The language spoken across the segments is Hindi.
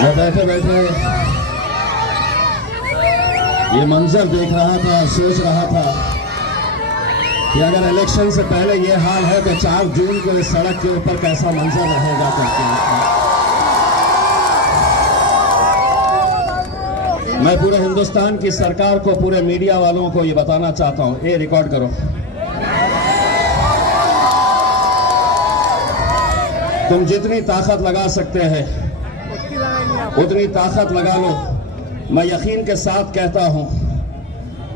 मैं बैठे बैठे ये मंजर देख रहा था, सोच रहा था कि अगर इलेक्शन से पहले ये हाल है तो 4 जून को इस सड़क के ऊपर कैसा मंजर रहेगा करके। मैं पूरे हिंदुस्तान की सरकार को, पूरे मीडिया वालों को ये बताना चाहता हूं, ये रिकॉर्ड करो। तुम जितनी ताकत लगा सकते हैं उतनी ताकत लगा लो। मैं यकीन के साथ कहता हूं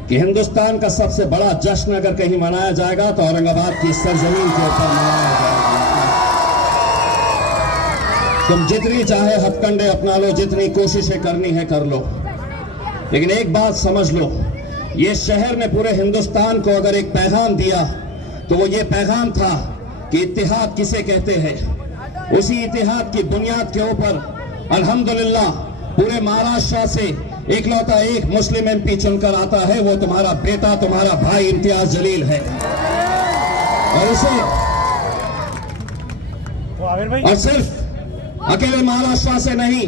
कि हिंदुस्तान का सबसे बड़ा जश्न अगर कहीं मनाया जाएगा तो औरंगाबाद की सरजमीन के ऊपर मनाया जाएगा। तुम जितनी चाहे हथकंडे अपना लो, जितनी कोशिशें करनी है कर लो, लेकिन एक बात समझ लो, ये शहर ने पूरे हिंदुस्तान को अगर एक पैगाम दिया तो वो ये पैगाम था कि इत्तेहाद किसे कहते हैं। उसी इत्तेहाद की बुनियाद के ऊपर अल्हम्दुलिल्लाह पूरे महाराष्ट्र से इकलौता एक मुस्लिम एमपी चुनकर आता है, वो तुम्हारा बेटा, तुम्हारा भाई इम्तियाज जलील है। और उसे और सिर्फ अकेले महाराष्ट्र से नहीं,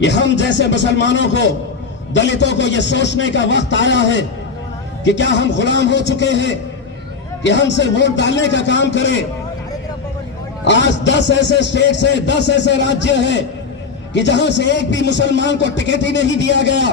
ये हम जैसे मुसलमानों को, दलितों को ये सोचने का वक्त आया है कि क्या हम गुलाम हो चुके हैं कि हमसे वोट डालने का काम करें। आज 10 ऐसे स्टेट्स है, 10 ऐसे राज्य है कि जहां से एक भी मुसलमान को टिकट ही नहीं दिया गया।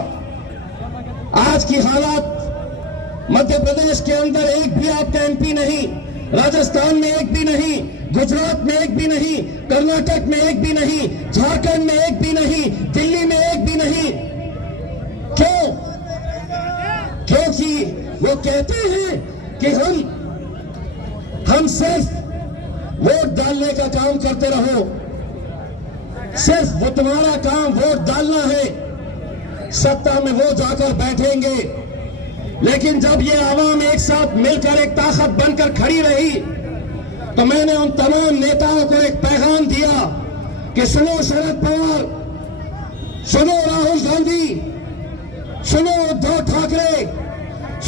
आज की हालात, मध्य प्रदेश के अंदर एक भी आपका एमपी नहीं, राजस्थान में एक भी नहीं, गुजरात में एक भी नहीं, कर्नाटक में एक भी नहीं, झारखंड में एक भी नहीं, दिल्ली में एक भी नहीं। क्यों? क्योंकि वो कहते हैं कि हम सिर्फ वोट डालने का काम करते रहो, सिर्फ वो तुम्हारा काम वोट डालना है, सत्ता में वो जाकर बैठेंगे। लेकिन जब ये आवाम एक साथ मिलकर एक ताकत बनकर खड़ी रही तो मैंने उन तमाम नेताओं को एक पैगाम दिया कि सुनो शरद पवार, सुनो राहुल गांधी, सुनो उद्धव ठाकरे,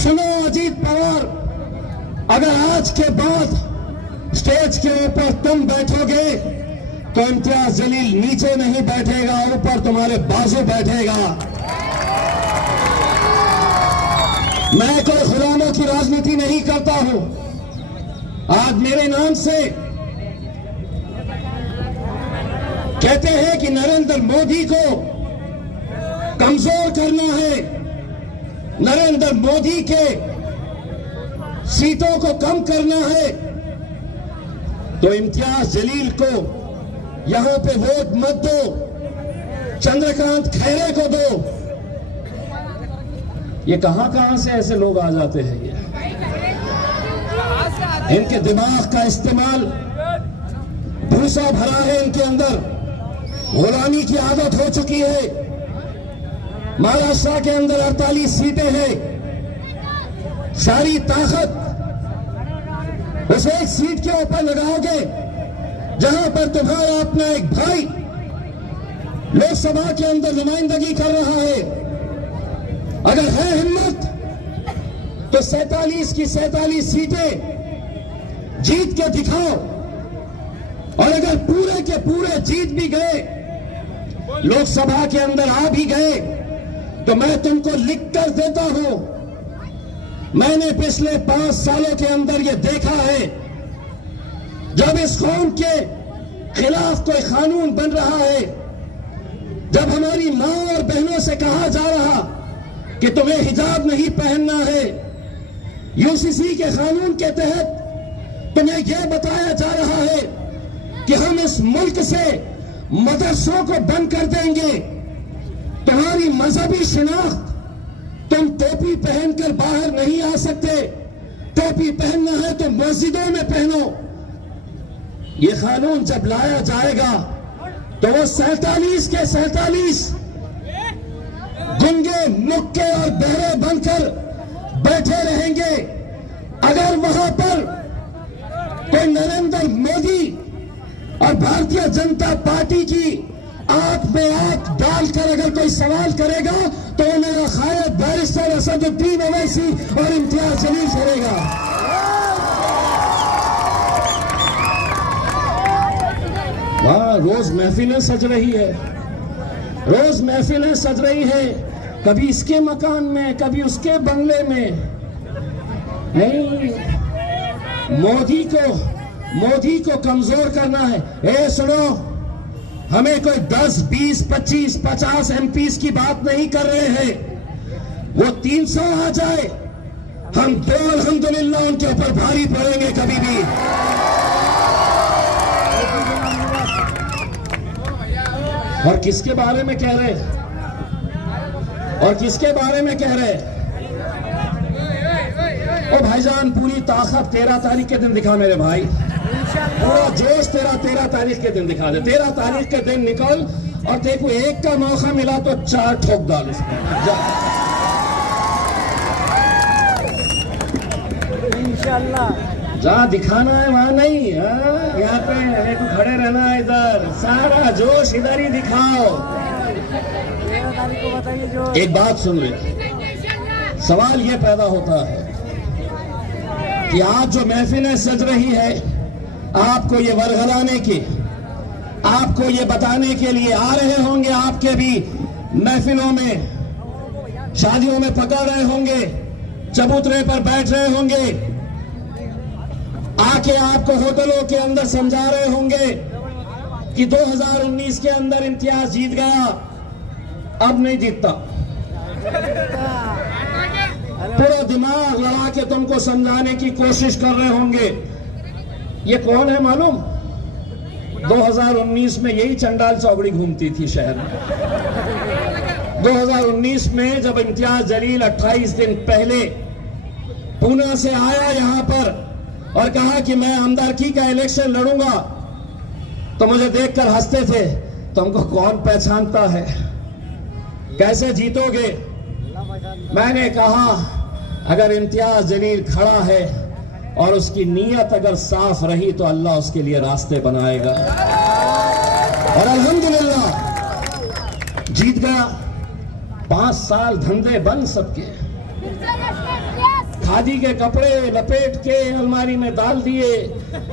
सुनो अजीत पवार, अगर आज के बाद स्टेज के ऊपर तुम बैठोगे तो इम्तियाज जलील नीचे नहीं बैठेगा, ऊपर तुम्हारे बाजू बैठेगा। मैं कोई गुलामों की राजनीति नहीं करता हूं। आज मेरे नाम से कहते हैं कि नरेंद्र मोदी को कमजोर करना है, नरेंद्र मोदी के सीटों को कम करना है, तो इम्तियाज जलील को यहां पे वोट मत दो, चंद्रकांत खैरे को दो। ये कहां से ऐसे लोग आ जाते हैं? इनके दिमाग का इस्तेमाल, भूसा भरा है इनके अंदर, गुलामी की आदत हो चुकी है। महाराष्ट्र के अंदर 48 सीटें हैं, सारी ताकत उस एक सीट के ऊपर लगाओगे जहां पर तुम्हारा अपना एक भाई लोकसभा के अंदर नुमाइंदगी कर रहा है। अगर है हिम्मत तो 47 की 47 सीटें जीत के दिखाओ, और अगर पूरे के पूरे जीत भी गए, लोकसभा के अंदर आ भी गए, तो मैं तुमको लिख कर देता हूं, मैंने पिछले 5 सालों के अंदर यह देखा है, जब इस कौम के खिलाफ कोई कानून बन रहा है, जब हमारी मां और बहनों से कहा जा रहा कि तुम्हें हिजाब नहीं पहनना है, यूसीसी के कानून के तहत तुम्हें यह बताया जा रहा है कि हम इस मुल्क से मदरसों को बंद कर देंगे, तुम्हारी मजहबी शिनाख्त, तुम टोपी पहनकर बाहर नहीं आ सकते, टोपी पहनना है तो मस्जिदों में पहनो। ये कानून जब लाया जाएगा तो वो 47 के 47 गुंगे, मुक्के और बहरे बनकर बैठे रहेंगे। अगर वहां पर कोई नरेंद्र मोदी और भारतीय जनता पार्टी की आंख में आंख डालकर अगर कोई सवाल करेगा तो मेरा खायद बैरिस्टर असदुद्दीन ओवैसी और इम्तियाज जलील करेगा। वहां रोज महफिलें सज रही है, रोज महफिलें सज रही है, कभी इसके मकान में, कभी उसके बंगले में। नहीं, मोदी को कमजोर करना है। ए सुनो, हमें कोई 10, 20, 25, 50 एमपीज की बात नहीं कर रहे हैं। वो 300 आ जाए, हम तो अल्हम्दुलिल्लाह उनके ऊपर भारी पड़ेंगे कभी भी। और किसके बारे में कह रहे, और किसके बारे में कह रहे? ओ भाईजान, पूरी ताकत 13 तारीख के दिन दिखा मेरे भाई, पूरा जोश 13 तारीख के दिन दिखा दे। 13 तारीख के दिन निकल और देखो, एक का मौका मिला तो 4 ठोक डाल इसमें। इंशाल्लाह जहाँ दिखाना है वहां नहीं, यहाँ पे खड़े रहना है, इधर सारा जोश इधर ही दिखाओ। एक बात सुन ले, सवाल ये पैदा होता है कि आज जो महफिलें सज रही है, आपको ये वरगलाने की, आपको ये बताने के लिए आ रहे होंगे, आपके भी महफिलों में, शादियों में पकड़ रहे होंगे, चबूतरे पर बैठ रहे होंगे, आके आपको होटलों के अंदर समझा रहे होंगे कि 2019 के अंदर इम्तियाज जीत गया, अब नहीं जीतता। पूरा दिमाग लगा के तुमको समझाने की कोशिश कर रहे होंगे। ये कौन है मालूम? 2019 में यही चंडाल चौगड़ी घूमती थी शहर में। 2019 में जब इम्तियाज जलील 28 दिन पहले पूना से आया यहां पर और कहा कि मैं आमदारकी का इलेक्शन लड़ूंगा, तो मुझे देखकर हंसते थे, तुमको कौन पहचानता है, कैसे जीतोगे? मैंने कहा अगर इम्तियाज जलील खड़ा है और उसकी नीयत अगर साफ रही तो अल्लाह उसके लिए रास्ते बनाएगा। और अल्हम्दुलिल्लाह जीत गया। 5 साल धंधे बंद सबके, खादी के कपड़े लपेट के अलमारी में डाल दिए।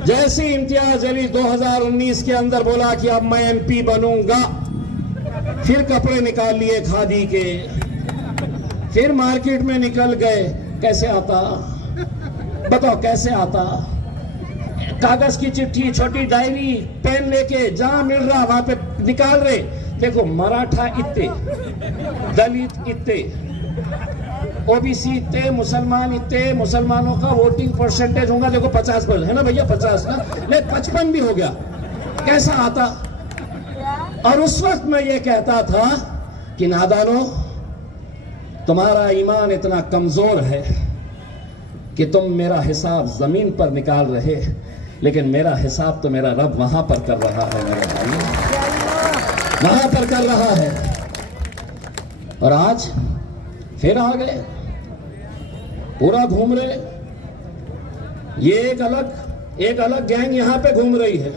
जैसे इम्तियाज जलील 2019 के अंदर बोला कि अब मैं एमपी बनूंगा, फिर कपड़े निकाल लिए खादी के, फिर मार्केट में निकल गए। कैसे आता बताओ, कैसे आता? कागज की चिट्ठी, छोटी डायरी, पेन लेके जहां मिल रहा वहां पे निकाल रहे। देखो, मराठा इतने, दलित इतने, ओबीसी इतने, मुसलमान इतने, मुसलमानों का वोटिंग परसेंटेज होगा देखो 50% है ना भैया, 50 ना, नहीं 55 भी हो गया। कैसा आता? और उस वक्त मैं ये कहता था कि नादानो, तुम्हारा ईमान इतना कमजोर है कि तुम मेरा हिसाब जमीन पर निकाल रहे, लेकिन मेरा हिसाब तो मेरा रब वहां पर कर रहा है मेरे भाई, वहां पर कर रहा है। और आज फिर आ गए, पूरा घूम रहे। ये एक अलग गैंग यहां पे घूम रही है,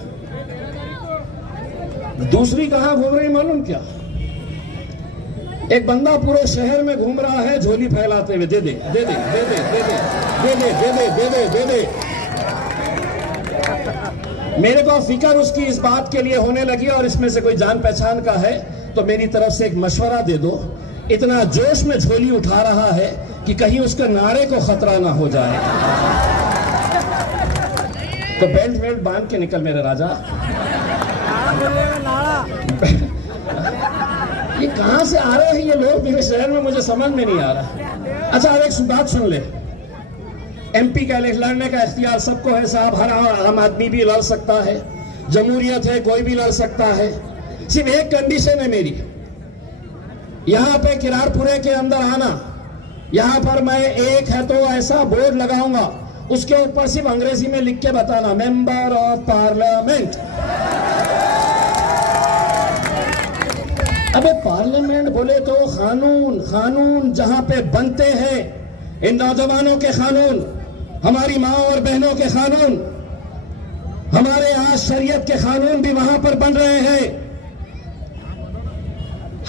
दूसरी कहां घूम रही मालूम क्या? एक बंदा पूरे शहर में घूम रहा है झोली फैलाते हुए, दे दे दे दे दे दे दे दे दे दे दे दे दे दे दे। मेरे को फिक्र उसकी इस बात के लिए होने लगी, और इसमें से कोई जान पहचान का है तो मेरी तरफ से एक मशवरा दे दो। इतना जोश में झोली उठा रहा है कि कहीं उसके नारे को खतरा ना हो जाए। तो बेल्ट वेल्ट बांध के निकल मेरे राजा। ये कहां से आ रहे हैं ये लोग मेरे शहर में, मुझे समझ में नहीं आ रहा। अच्छा, अब एक बात सुन ले, एमपी का लड़ने का इख्तियार सबको है साहब, हर आम आदमी भी लड़ सकता है, जमहूरियत है, कोई भी लड़ सकता है। सिर्फ एक कंडीशन है मेरी, यहां पे किरारपुरे के अंदर आना, यहां पर मैं एक है तो ऐसा बोर्ड लगाऊंगा, उसके ऊपर सिर्फ अंग्रेजी में लिख के बताना, मेंबर ऑफ पार्लियामेंट। अबे पार्लियामेंट बोले तो कानून जहां पे बनते हैं, इन नौजवानों के कानून, हमारी माँ और बहनों के कानून, हमारे आज शरीयत के कानून भी वहां पर बन रहे हैं।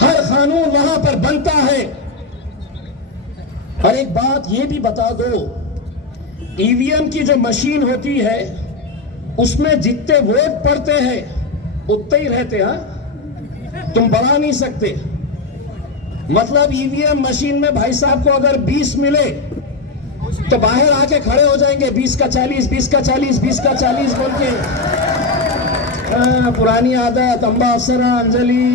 हर कानून वहां पर बनता है। और एक बात ये भी बता दो, ईवीएम की जो मशीन होती है उसमें जितने वोट पड़ते हैं उतने ही रहते हैं। तुम बढ़ा नहीं सकते। मतलब ईवीएम मशीन में भाई साहब को अगर 20 मिले तो बाहर आके खड़े हो जाएंगे 20 का 40, 20 का 40, 20 का 40 बोल के। पुरानी आदत, अम्बा अफसरा, अंजलि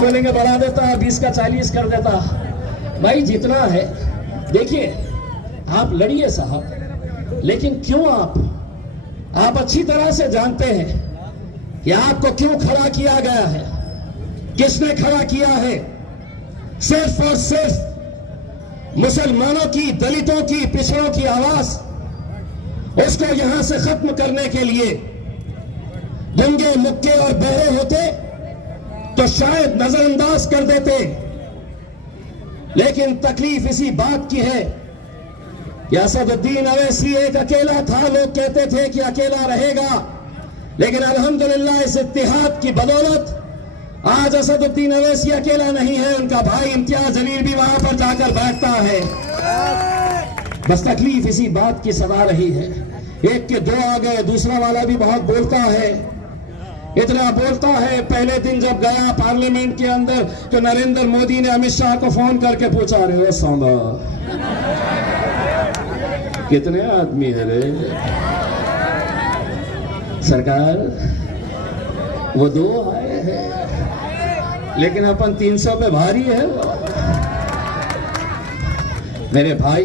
बोलेंगे बढ़ा देता, 20 का 40 कर देता। भाई जितना है देखिए, आप लड़िए साहब, लेकिन क्यों आप अच्छी तरह से जानते हैं कि आपको क्यों खड़ा किया गया है, किसने खड़ा किया है। सिर्फ और सिर्फ मुसलमानों की, दलितों की, पिछड़ों की आवाज उसको यहां से खत्म करने के लिए। गूंगे, मुक्के और बहरे होते तो शायद नजरअंदाज कर देते, लेकिन तकलीफ इसी बात की है कि असदुद्दीन अवैसी एक अकेला था। लोग कहते थे कि अकेला रहेगा, लेकिन अल्हम्दुलिल्लाह इस इत्तिहाद की बदौलत आज असदुद्दीन अवैसी अकेला नहीं है, उनका भाई इम्तियाज जलील भी वहां पर जाकर बैठता है। बस तकलीफ इसी बात की सदा रही है। एक के दो आ गए, दूसरा वाला भी बहुत बोलता है, इतना बोलता है। पहले दिन जब गया पार्लियामेंट के अंदर तो नरेंद्र मोदी ने अमित शाह को फोन करके पूछा, रे सांबा कितने आदमी है रे? सरकार वो 2 आए हैं, लेकिन अपन 300 पे भारी है। मेरे भाई,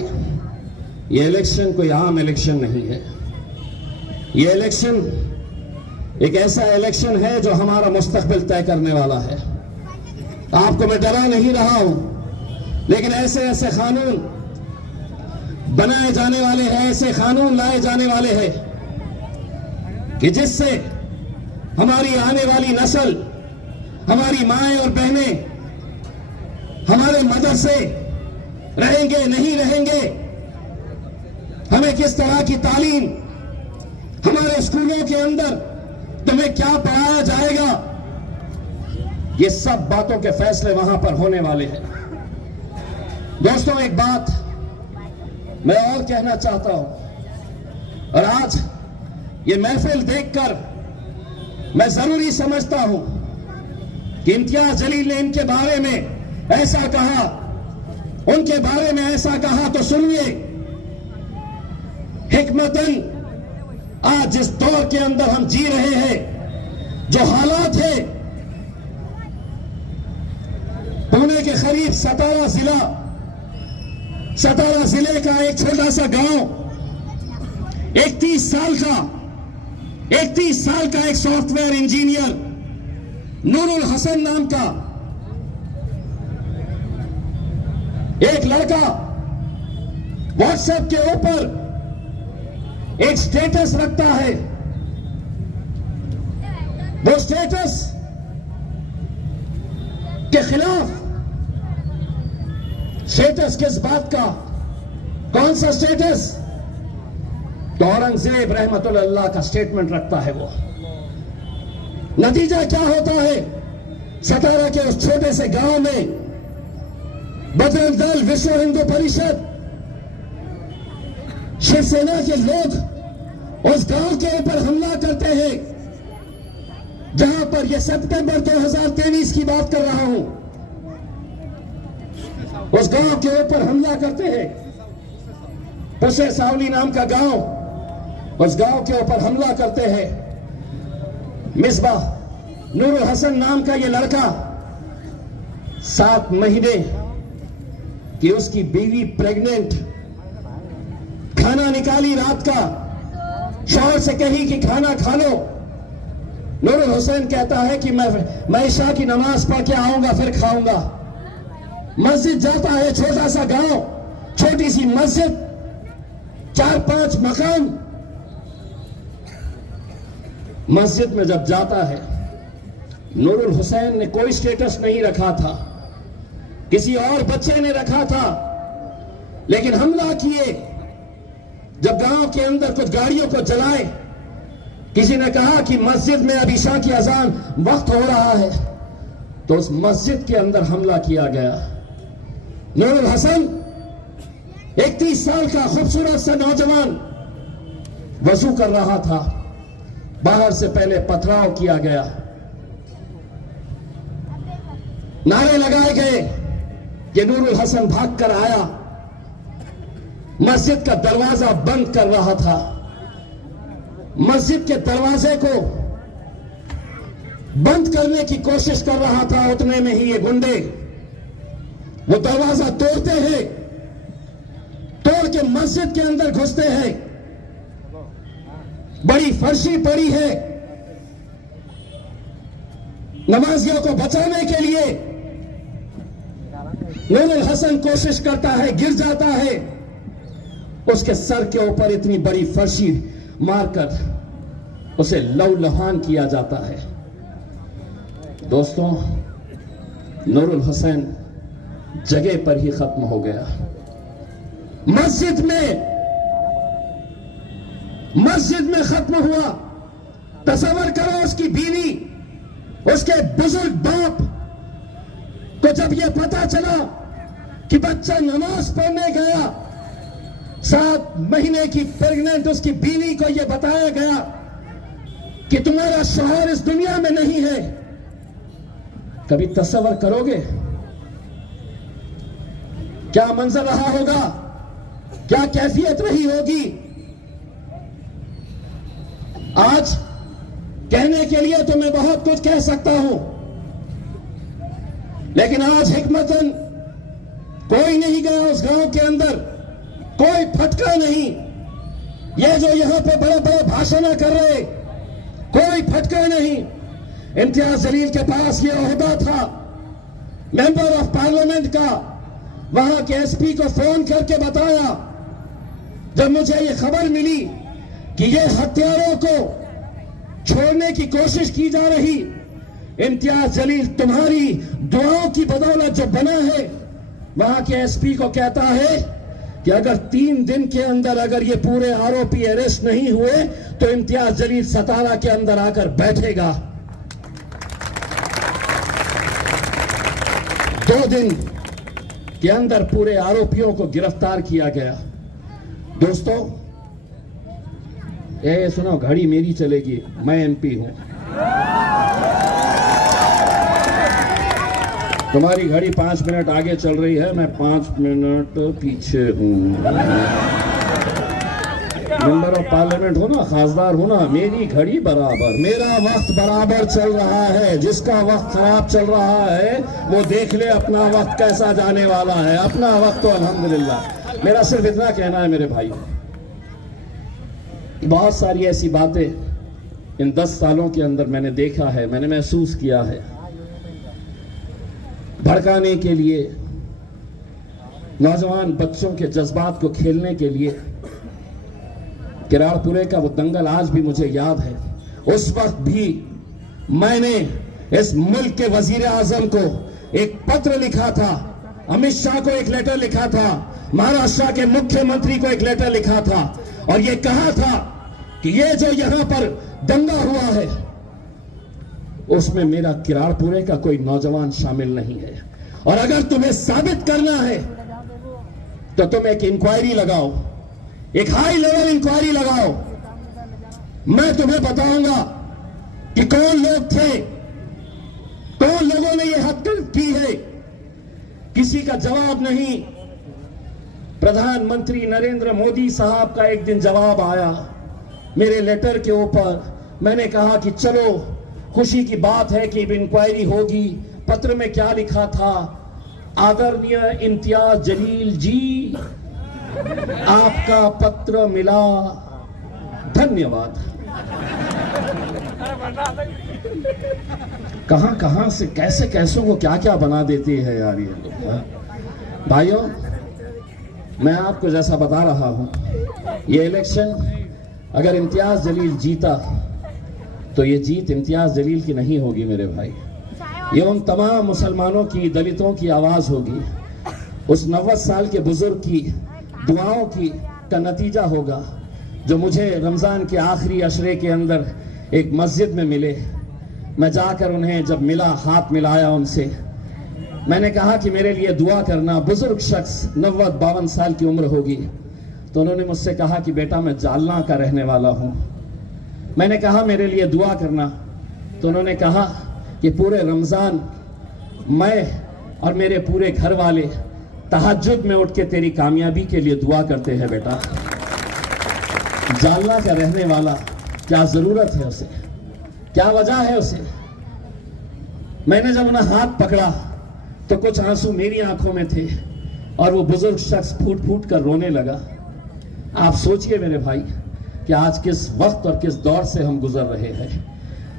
ये इलेक्शन कोई आम इलेक्शन नहीं है। ये इलेक्शन एक ऐसा इलेक्शन है जो हमारा मुस्तकबिल तय करने वाला है। आपको मैं डरा नहीं रहा हूं, लेकिन ऐसे ऐसे कानून बनाए जाने वाले हैं, ऐसे कानून लाए जाने वाले हैं कि जिससे हमारी आने वाली नस्ल, हमारी माएं और बहनें हमारे मदरसे रहेंगे नहीं रहेंगे, हमें किस तरह की तालीम, हमारे स्कूलों के अंदर तुम्हें क्या पढ़ाया जाएगा, ये सब बातों के फैसले वहां पर होने वाले हैं। दोस्तों, एक बात मैं और कहना चाहता हूं, और आज ये महफिल देखकर मैं जरूरी समझता हूं कि इम्तियाज जलील ने इनके बारे में ऐसा कहा, उनके बारे में ऐसा कहा, तो सुनिए। हिकमतन आज जिस दौर के अंदर हम जी रहे हैं, जो हालात है, पुणे के करीब सतारा जिले का एक छोटा सा गांव, 31 साल का एक सॉफ्टवेयर इंजीनियर नूरुल हसन नाम का एक लड़का व्हाट्सएप के ऊपर एक स्टेटस रखता है। वो स्टेटस के खिलाफ, स्टेटस किस बात का, कौन सा स्टेटस? तो औरंगजेब रहमतुल्लाह का स्टेटमेंट रखता है वो। नतीजा क्या होता है? सतारा के उस छोटे से गांव में बजरंग दल, विश्व हिंदू परिषद, शिवसेना के लोग उस गांव के ऊपर हमला करते हैं, जहां पर यह सितंबर 2023 की बात कर रहा हूं। उस गांव के ऊपर हमला करते हैं, पुसे सावली नाम का गांव, उस गांव के ऊपर हमला करते हैं। मिसबाह नूरुल हसन नाम का यह लड़का 7 महीने की उसकी बीवी प्रेग्नेंट, खाना निकाली रात का, शौहर से कही कि खाना खा लो। नूरुल हुसैन कहता है कि मैं ईशा की नमाज पढ़ के आऊंगा फिर खाऊंगा। मस्जिद जाता है, छोटा सा गांव, छोटी सी मस्जिद, 4-5 मकान। मस्जिद में जब जाता है, नूरुल हुसैन ने कोई स्टेटस नहीं रखा था, किसी और बच्चे ने रखा था, लेकिन हमला किए। जब गांव के अंदर कुछ गाड़ियों को जलाए, किसी ने कहा कि मस्जिद में अब ईशा की अजान वक्त हो रहा है, तो उस मस्जिद के अंदर हमला किया गया। नूरुल हसन 31 साल का खूबसूरत सा नौजवान वजू कर रहा था, बाहर से पहले पथराव किया गया, नारे लगाए गए कि नूरुल हसन भागकर आया, मस्जिद का दरवाजा बंद कर रहा था। मस्जिद के दरवाजे को बंद करने की कोशिश कर रहा था। उतने में ही ये गुंडे वो दरवाजा तोड़ते हैं, तोड़ के मस्जिद के अंदर घुसते हैं। बड़ी फर्शी पड़ी है, नमाजियों को बचाने के लिए नूरुल हसन कोशिश करता है, गिर जाता है। उसके सर के ऊपर इतनी बड़ी फर्शी मारकर उसे लहूलुहान किया जाता है। दोस्तों, नूरुल हसन जगह पर ही खत्म हो गया। मस्जिद में खत्म हुआ। तसव्वुर करो उसकी बीवी, उसके बुजुर्ग बाप को जब यह पता चला कि बच्चा नमाज पढ़ने गया, 7 महीने की प्रेग्नेंट उसकी बीवी को यह बताया गया कि तुम्हारा शौहर इस दुनिया में नहीं है। कभी तसव्वुर करोगे क्या मंजर रहा होगा, क्या कैफियत रही होगी? आज कहने के लिए तो मैं बहुत कुछ कह सकता हूं, लेकिन आज हिकमतन कोई नहीं गया उस गांव के अंदर, कोई फटका नहीं। ये जो यहां पे बड़े बड़े भाषण कर रहे, कोई फटका नहीं। इम्तियाज जलील के पास ये ओहदा था मेंबर ऑफ पार्लियामेंट का। वहां के एसपी को फोन करके बताया, जब मुझे ये खबर मिली कि ये हत्यारों को छोड़ने की कोशिश की जा रही, इम्तियाज जलील तुम्हारी दुआओं की बदौलत जो बना है, वहां के एसपी को कहता है कि अगर 3 दिन के अंदर अगर ये पूरे आरोपी अरेस्ट नहीं हुए तो इम्तियाज जलील सतारा के अंदर आकर बैठेगा। 2 दिन के अंदर पूरे आरोपियों को गिरफ्तार किया गया। दोस्तों, ये सुनो, घड़ी मेरी चलेगी, मैं एमपी हूं। तुम्हारी घड़ी 5 मिनट आगे चल रही है, मैं 5 मिनट पीछे हूं। मेंबर ऑफ पार्लियामेंट हो ना, खासदार हो ना, मेरी घड़ी बराबर, मेरा वक्त बराबर चल रहा है। जिसका वक्त खराब चल रहा है वो देख ले अपना वक्त कैसा जाने वाला है। अपना वक्त तो अल्हम्दुलिल्लाह। मेरा सिर्फ इतना कहना है मेरे भाई, बहुत सारी ऐसी बातें इन 10 सालों के अंदर मैंने देखा है, मैंने महसूस किया है। भड़काने के लिए, नौजवान बच्चों के जज्बात को खेलने के लिए, किराड़पुरे का वो दंगल आज भी मुझे याद है। उस वक्त भी मैंने इस मुल्क के वजीर आजम को एक पत्र लिखा था, अमित शाह को एक लेटर लिखा था, महाराष्ट्र के मुख्यमंत्री को एक लेटर लिखा था और ये कहा था कि ये जो यहां पर दंगा हुआ है उसमें मेरा किराड़पुरे का कोई नौजवान शामिल नहीं है। और अगर तुम्हें साबित करना है तो तुम एक इंक्वायरी लगाओ, एक हाई लेवल इंक्वायरी लगाओ। मैं तुम्हें बताऊंगा कि कौन लोग थे, कौन लोगों ने यह हरकत की है। किसी का जवाब नहीं। प्रधानमंत्री नरेंद्र मोदी साहब का एक दिन जवाब आया मेरे लेटर के ऊपर। मैंने कहा कि चलो, खुशी की बात है कि इंक्वायरी होगी। पत्र में क्या लिखा था? आदरणीय इम्तियाज जलील जी, आपका पत्र मिला, धन्यवाद। कहां कहां से कैसे कैसों को क्या क्या बना देते हैं यार ये लोग। भाइयों, मैं आपको जैसा बता रहा हूं, ये इलेक्शन अगर इम्तियाज जलील जीता तो ये जीत इम्तियाज जलील की नहीं होगी मेरे भाई। ये उन तमाम मुसलमानों की, दलितों की आवाज होगी, उस 90 साल के बुजुर्ग की दुआओं की का नतीजा होगा, जो मुझे रमजान के आखिरी अशरे के अंदर एक मस्जिद में मिले। मैं जाकर उन्हें जब मिला, हाथ मिलाया उनसे, मैंने कहा कि मेरे लिए दुआ करना। बुजुर्ग शख्स, 90-52 साल की उम्र होगी। तो उन्होंने मुझसे कहा कि बेटा, मैं जालना का रहने वाला हूं, मैंने कहा मेरे लिए दुआ करना, तो उन्होंने कहा कि पूरे रमज़ान मैं और मेरे पूरे घर वाले तहज्जुद में उठ के तेरी कामयाबी के लिए दुआ करते हैं बेटा। जालना का रहने वाला, क्या ज़रूरत है उसे, क्या वजह है उसे। मैंने जब उन्हें हाथ पकड़ा तो कुछ आंसू मेरी आंखों में थे और वो बुजुर्ग शख्स फूट फूट कर रोने लगा। आप सोचिए मेरे भाई कि आज किस वक्त और किस दौर से हम गुजर रहे हैं।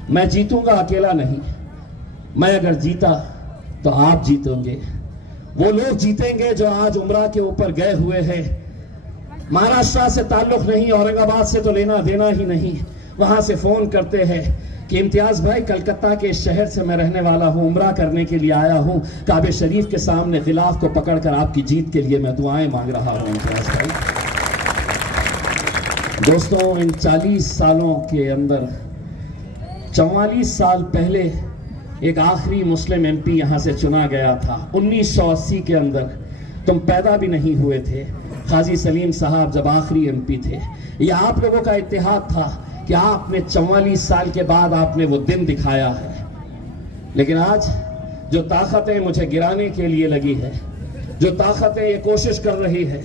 मैं जीतूंगा अकेला नहीं, मैं अगर जीता तो आप जीतोगे, वो लोग जीतेंगे जो आज उम्रा के ऊपर गए हुए हैं। महाराष्ट्र से ताल्लुक नहीं, औरंगाबाद से तो लेना देना ही नहीं, वहां से फोन करते हैं कि इम्तियाज भाई कलकत्ता के शहर से मैं रहने वाला हूं, उम्रा करने के लिए आया हूं, काबे शरीफ के सामने गिलाफ को पकड़कर आपकी जीत के लिए मैं दुआएं मांग रहा हूं। इम्तियाज भाई, दोस्तों, इन 40 सालों के अंदर 44 साल पहले एक आखिरी मुस्लिम एमपी यहां से चुना गया था। 1980 के अंदर तुम पैदा भी नहीं हुए थे, काजी सलीम साहब जब आखिरी एमपी थे। यह आप लोगों का इत्तेहाद था कि आपने 44 साल के बाद आपने वो दिन दिखाया है। लेकिन आज जो ताकतें मुझे गिराने के लिए लगी है, जो ताकतें ये कोशिश कर रही है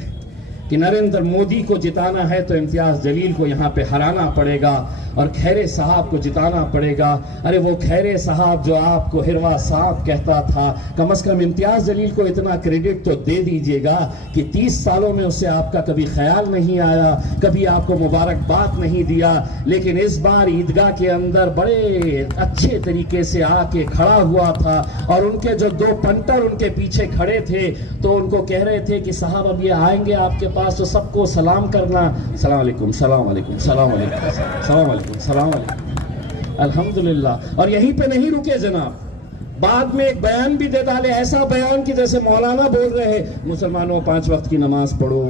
कि नरेंद्र मोदी को जिताना है तो इम्तियाज जलील को यहाँ पे हराना पड़ेगा और खैरे साहब को जिताना पड़ेगा। अरे वो खैरे साहब जो आपको हिरवा साहब कहता था, कम से कम इम्तियाज जलील को इतना क्रेडिट तो दे दीजिएगा कि 30 सालों में उससे आपका कभी ख्याल नहीं आया, कभी आपको मुबारकबाद नहीं दिया। लेकिन इस बार ईदगाह के अंदर बड़े अच्छे तरीके से आके खड़ा हुआ था और उनके जो 2 पंटर उनके पीछे खड़े थे तो उनको कह रहे थे कि साहब अब ये आएंगे आपके पास तो सबको सलाम करना, सलाम अलैकुम सलाम अलैकुम सलाम अलैकुम सलाम अलैकुम सलाम अलैकुम। अल्हम्दुलिल्लाह। और यहीं पे नहीं रुके जनाब, बाद में एक बयान भी दे डाले, ऐसा बयान कि जैसे मौलाना बोल रहे हैं मुसलमानों 5 वक्त की नमाज पढ़ो,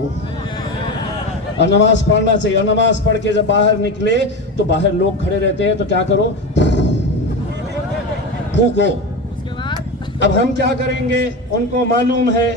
और नमाज पढ़ना चाहिए। और नमाज पढ़ के जब बाहर निकले तो बाहर लोग खड़े रहते हैं तो क्या करो, फूको। अब हम क्या करेंगे, उनको मालूम है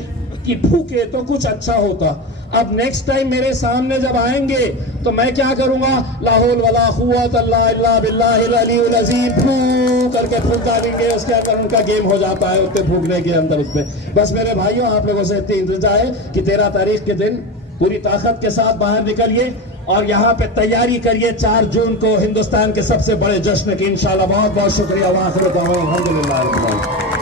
कि फूके तो कुछ अच्छा होता। अब नेक्स्ट टाइम मेरे सामने जब आएंगे तो मैं क्या करूंगा, ला हौल वला कुव्वत इल्ला बिल्लाहिल अलीयुल अज़ीम, फूक करके फूका देंगे। उसके अंदर उनका गेम हो जाता है, उसके फूकने के अंदर उसमें। बस मेरे भाइयों, आप लोगों से इतनी इंतज़ार है कि 13 तारीख के दिन पूरी ताकत के साथ बाहर निकलिए और यहाँ पे तैयारी करिए 4 जून को हिंदुस्तान के सबसे बड़े जश्न की। इंशाल्लाह। बहुत बहुत शुक्रिया। वाखिर दावा अल्हम्दुलिल्लाह।